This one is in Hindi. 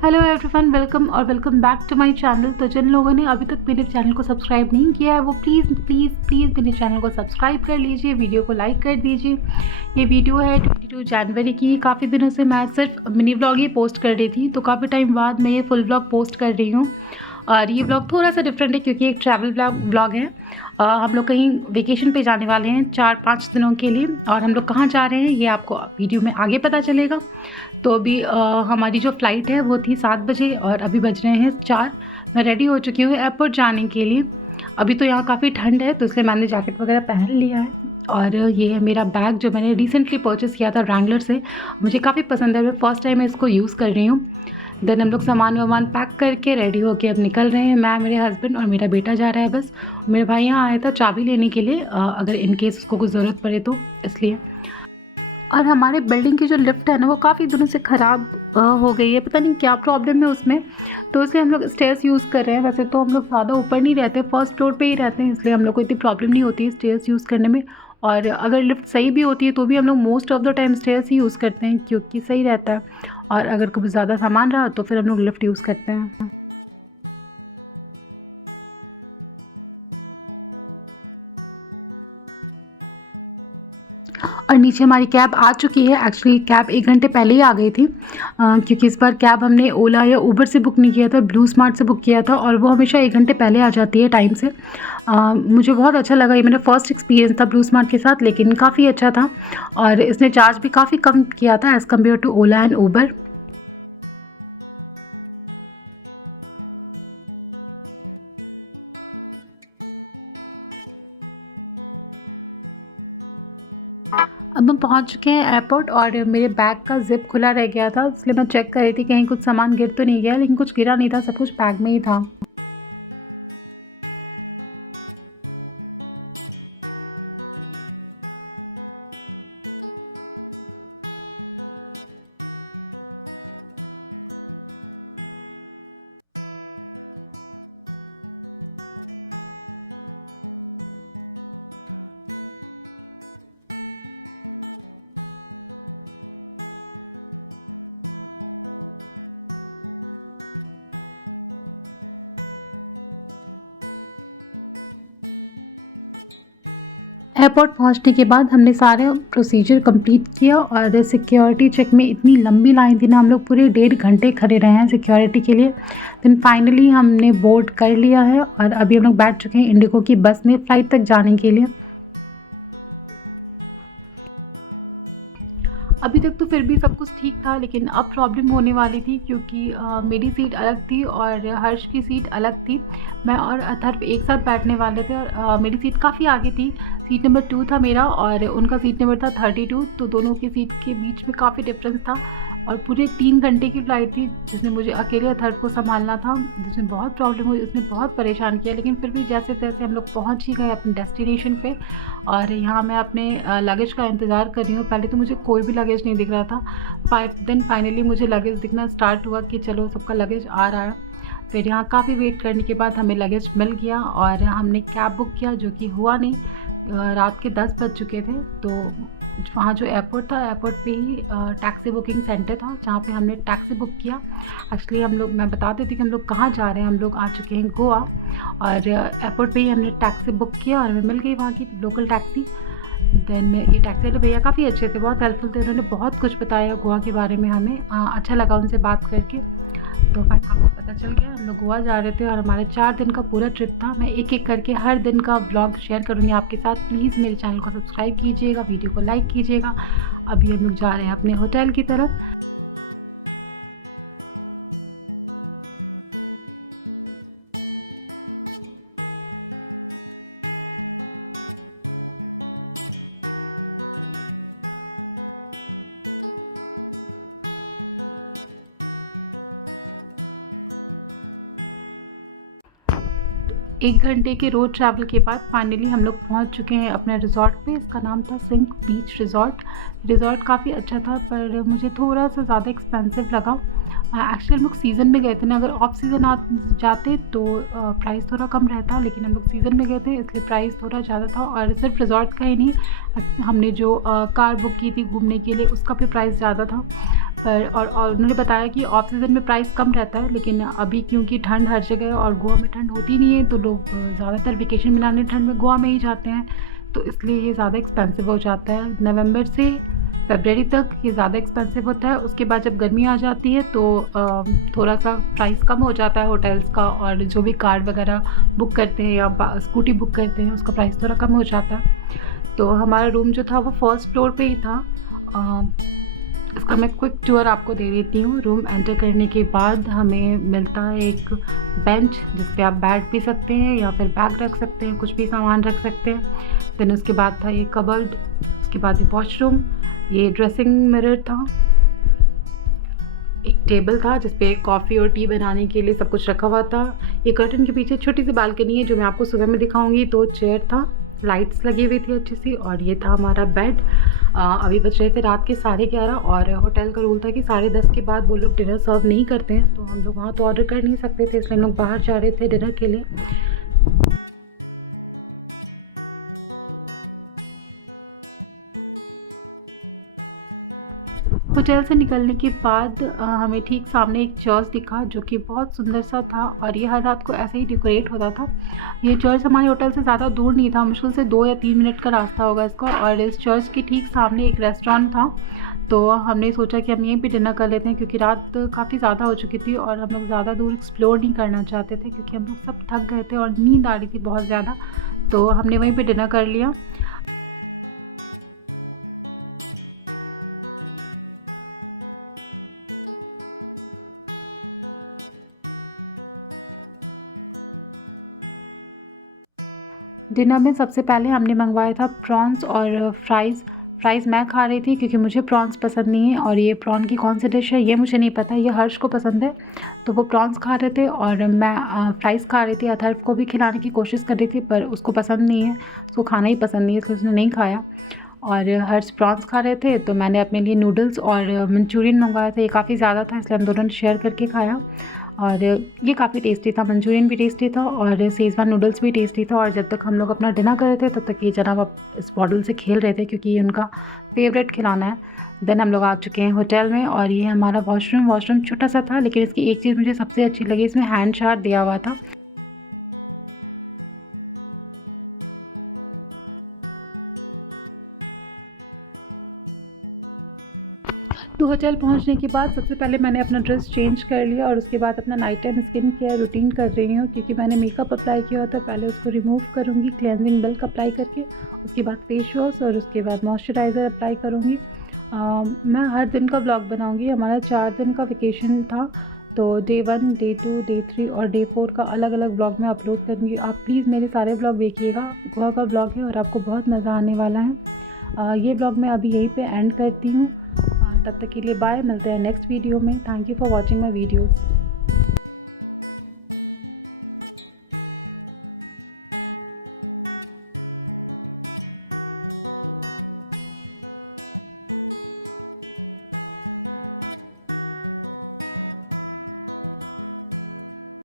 Hello everyone, welcome back to my channel. तो जिन लोगों ने अभी तक मेरे चैनल को सब्सक्राइब नहीं किया है वो प्लीज़ प्लीज़ प्लीज़ मेरे चैनल को सब्सक्राइब कर लीजिए, वीडियो को लाइक कर दीजिए। ये वीडियो है 22 जनवरी की। काफ़ी दिनों से मैं सिर्फ मिनी व्लॉग ही पोस्ट कर रही थी, तो काफ़ी टाइम बाद मैं ये फुल व्लॉग पोस्ट कर रही हूँ। और ये व्लॉग थोड़ा सा डिफरेंट है क्योंकि एक ट्रैवल व्लॉग है। हम लोग कहीं वेकेशन पे जाने वाले हैं 4-5 दिनों के लिए, और हम लोग कहाँ जा रहे हैं ये आपको वीडियो में आगे पता चलेगा। तो अभी हमारी जो फ़्लाइट है वो थी 7 बजे और अभी बज रहे हैं 4। मैं रेडी हो चुकी हूँ एयरपोर्ट जाने के लिए। अभी तो यहाँ काफ़ी ठंड है तो इसलिए मैंने जैकेट वगैरह पहन लिया है। और ये है मेरा बैग जो मैंने रिसेंटली परचेज़ किया था रैंगलर से। मुझे काफ़ी पसंद है, मैं फ़र्स्ट टाइम इसको यूज़ कर रही हूँ। देन हम लोग सामान पैक करके रेडी होके अब निकल रहे हैं। मैं, मेरे हस्बैंड और मेरा बेटा जा रहा है बस। मेरा भाई यहाँ आया था चाबी लेने के लिए, अगर इन केस उसको कुछ ज़रूरत पड़े तो, इसलिए। और हमारे बिल्डिंग की जो लिफ्ट है ना वो काफ़ी दिनों से ख़राब हो गई है, पता नहीं क्या प्रॉब्लम है उसमें। तो इसलिए हम लोग स्टेयर्स यूज़ कर रहे हैं। वैसे तो हम लोग ज़्यादा ऊपर नहीं रहते, फर्स्ट फ्लोर पे ही रहते हैं, इसलिए हम लोग को इतनी प्रॉब्लम नहीं होती है स्टेयर्स यूज़ करने में। और अगर लिफ्ट सही भी होती है तो भी हम लोग most of the time stairs he use करते हैं क्योंकि सही रहता है। और अगर कभी ज़्यादा सामान रहा तो फिर हम लोग लिफ्ट यूज़ करते हैं। और नीचे हमारी कैब आ चुकी है। एक्चुअली कैब 1 घंटे पहले ही आ गई थी, क्योंकि इस बार कैब हमने ओला या उबर से बुक नहीं किया था, ब्लू स्मार्ट से बुक किया था, और वो हमेशा 1 घंटे पहले आ जाती है टाइम से। मुझे बहुत अच्छा लगा, ये मेरा फर्स्ट एक्सपीरियंस था ब्लू स्मार्ट के साथ, लेकिन काफ़ी अच्छा था। और इसने चार्ज भी काफ़ी कम किया था as compared to Ola and Uber. अब हम पहुंच चुके हैं एयरपोर्ट, और मेरे बैग का ज़िप खुला रह गया था, इसलिए मैं चेक कर रही थी कहीं कुछ सामान गिर तो नहीं गया, लेकिन कुछ गिरा नहीं था, सब कुछ बैग में ही था। एयरपोर्ट पहुंचने के बाद हमने सारे प्रोसीजर कंप्लीट किया, और सिक्योरिटी चेक में इतनी लंबी लाइन थी ना, हम लोग पूरे 1.5 घंटे खड़े रहे हैं सिक्योरिटी के लिए। देन फाइनली हमने बोर्ड कर लिया है और अभी हम लोग बैठ चुके हैं इंडिगो की बस में फ़्लाइट तक जाने के लिए। अभी तक तो फिर भी सब कुछ ठीक था, लेकिन अब प्रॉब्लम होने वाली थी क्योंकि मेरी सीट अलग थी और हर्ष की सीट अलग थी। मैं और अथर्व एक साथ बैठने वाले थे, और मेरी सीट काफ़ी आगे थी। सीट नंबर 2 था मेरा और उनका सीट नंबर था 32, तो दोनों की सीट के बीच में काफ़ी डिफरेंस था। और पूरे 3 घंटे की फ़्लाइट थी जिसमें मुझे अकेले अथर्व को संभालना था, जिसमें बहुत प्रॉब्लम हुई, उसने बहुत परेशान किया। लेकिन फिर भी जैसे तैसे हम लोग पहुँच ही गए अपने डेस्टिनेशन पे। और यहाँ मैं अपने लगेज का इंतज़ार कर रही हूँ। पहले तो मुझे कोई भी लगेज नहीं दिख रहा था, देन फाइनली मुझे लगेज दिखना स्टार्ट हुआ कि चलो सबका लगेज आ रहा है। फिर यहाँ काफ़ी वेट करने के बाद हमें लगेज मिल गया और हमने कैब बुक किया, जो कि हुआ नहीं। रात के 10 बज चुके थे, तो वहाँ जो एयरपोर्ट था, एयरपोर्ट पे ही टैक्सी बुकिंग सेंटर था जहाँ पे हमने टैक्सी बुक किया। एक्चुअली मैं बता देती कि हम लोग कहाँ जा रहे हैं। हम लोग आ चुके हैं गोवा, और एयरपोर्ट पे ही हमने टैक्सी बुक किया और हमें मिल गई वहाँ की लोकल टैक्सी। देन ये टैक्सी वाले भैया काफ़ी अच्छे थे, बहुत हेल्पफुल थे, उन्होंने बहुत कुछ बताया गोवा के बारे में हमें। अच्छा लगा उनसे बात करके। तो फाइन आपको पता चल गया हम लोग गोवा जा रहे थे, और हमारे 4 दिन का पूरा ट्रिप था। मैं एक एक करके हर दिन का व्लॉग शेयर करूँगी आपके साथ। प्लीज़ मेरे चैनल को सब्सक्राइब कीजिएगा, वीडियो को लाइक कीजिएगा। अभी हम लोग जा रहे हैं अपने होटल की तरफ। एक घंटे के रोड ट्रैवल के बाद फाइनली हम लोग पहुंच चुके हैं अपने रिज़ॉर्ट पे। इसका नाम था सिंक बीच रिज़ॉर्ट। रिज़ॉर्ट काफ़ी अच्छा था पर मुझे थोड़ा सा ज़्यादा एक्सपेंसिव लगा। एक्चुअली हम लोग सीज़न में गए थे ना, अगर ऑफ सीज़न जाते तो प्राइस थोड़ा कम रहता, लेकिन हम लोग सीज़न में गए थे इसलिए प्राइस थोड़ा ज़्यादा था। और सिर्फ रिजॉर्ट का ही नहीं, हमने जो कार बुक की थी घूमने के लिए उसका भी प्राइस ज़्यादा था। पर और उन्होंने बताया कि ऑफ सीज़न में प्राइस कम रहता है, लेकिन अभी क्योंकि ठंड हर जगह है और गोवा में ठंड होती नहीं है, तो लोग ज़्यादातर वेकेशन मनाने ठंड में गोवा में ही जाते हैं, तो इसलिए ये ज़्यादा एक्सपेंसिव हो जाता है। नवंबर से फ़रवरी तक ये ज़्यादा एक्सपेंसिव होता है। उसके बाद जब गर्मी आ जाती है तो थोड़ा सा प्राइस कम हो जाता है होटल्स का, और जो भी कार वगैरह बुक करते हैं या स्कूटी बुक करते हैं उसका प्राइस थोड़ा कम हो जाता है। तो हमारा रूम जो था वो फर्स्ट फ्लोर पे ही था। इसका मैं क्विक टूर आपको दे देती हूँ। रूम एंटर करने के बाद हमें मिलता है एक बेंच जिस पे आप बैठ भी सकते हैं या फिर बैग रख सकते हैं, कुछ भी सामान रख सकते हैं। देन उसके बाद था ये कबर्ड, उसके बाद ये वॉशरूम, ये ड्रेसिंग मिरर था, एक टेबल था जिस पे कॉफ़ी और टी बनाने के लिए सब कुछ रखा हुआ था। ये कर्टन के पीछे छोटी सी बालकनी है जो मैं आपको सुबह में दिखाऊंगी। तो चेयर था, लाइट्स लगी हुई थी अच्छी सी, और ये था हमारा बेड। अभी बज रहे थे रात के 11:30, और होटल का रूल था कि 10:30 के बाद वो लोग डिनर सर्व नहीं करते हैं, तो हम लोग वहाँ तो ऑर्डर कर नहीं सकते थे, इसलिए हम लोग बाहर जा रहे थे डिनर के लिए। होटल से निकलने के बाद हमें ठीक सामने एक चर्च दिखा जो कि बहुत सुंदर सा था, और ये हर रात को ऐसे ही डेकोरेट होता था। ये चर्च हमारे होटल से ज़्यादा दूर नहीं था, मुश्किल से 2 या 3 मिनट का रास्ता होगा इसका। और इस चर्च के ठीक सामने एक रेस्टोरेंट था, तो हमने सोचा कि हम यहीं पे डिनर कर लेते हैं, क्योंकि रात काफ़ी ज़्यादा हो चुकी थी और हम लोग ज़्यादा दूर एक्सप्लोर नहीं करना चाहते थे, क्योंकि हम लोग सब थक गए थे और नींद आ रही थी बहुत ज़्यादा। तो हमने वहीं पे डिनर कर लिया। 'डिनर में सबसे पहले हमने मंगवाया था प्रॉन्स और फ्राइज़ मैं खा रही थी क्योंकि मुझे प्रॉन्स पसंद नहीं है, और ये प्रॉन की कौन सी डिश है ये मुझे नहीं पता, ये हर्ष को पसंद है। तो वो प्रॉन्स खा रहे थे और मैं फ्राइज़ खा रही थी। अथर्व को भी खिलाने की कोशिश कर रही थी पर उसको पसंद नहीं है, उसको खाना ही पसंद नहीं है, इसलिए उसने नहीं खाया। और हर्ष प्रॉन्स खा रहे थे, तो मैंने अपने लिए नूडल्स और मंचूरियन मंगवाया था। ये काफ़ी ज़्यादा था इसलिए हम दोनों ने शेयर करके खाया, और ये काफ़ी टेस्टी था। मंचूरियन भी टेस्टी था और शेज़वान नूडल्स भी टेस्टी था। और जब तक हम लोग अपना डिनर कर रहे थे तब तक ये जनाब अब इस बॉटल से खेल रहे थे, क्योंकि ये उनका फेवरेट खिलौना है। देन हम लोग आ चुके हैं होटल में, और ये हमारा वॉशरूम छोटा सा था, लेकिन इसकी एक चीज़ मुझे सबसे अच्छी लगी, इसमें हैंड शावर दिया हुआ था। तो होटल पहुंचने के बाद सबसे पहले मैंने अपना ड्रेस चेंज कर लिया, और उसके बाद अपना night time skin care routine कर रही हूँ, क्योंकि मैंने मेकअप अप्लाई किया होता है। पहले उसको रिमूव करूँगी क्लेंजिंग मिल्क अप्लाई करके, उसके बाद फेस वॉश, और उसके बाद मॉइस्चराइज़र अप्लाई करूँगी। मैं हर दिन का व्लॉग बनाऊँगी। हमारा 4 दिन का वेकेशन था, तो डे 1, डे 2, डे 3 और डे 4 का अलग अलग व्लॉग मैं अपलोड करूँगी। आप प्लीज़ मेरे सारे व्लॉग देखिएगा। गोवा का व्लॉग है और आपको बहुत मज़ा आने वाला है। ये व्लॉग मैं अभी यहीं पे एंड करती हूँ। तब तक के लिए बाय, मिलते हैं नेक्स्ट वीडियो में। Thank you for watching my videos.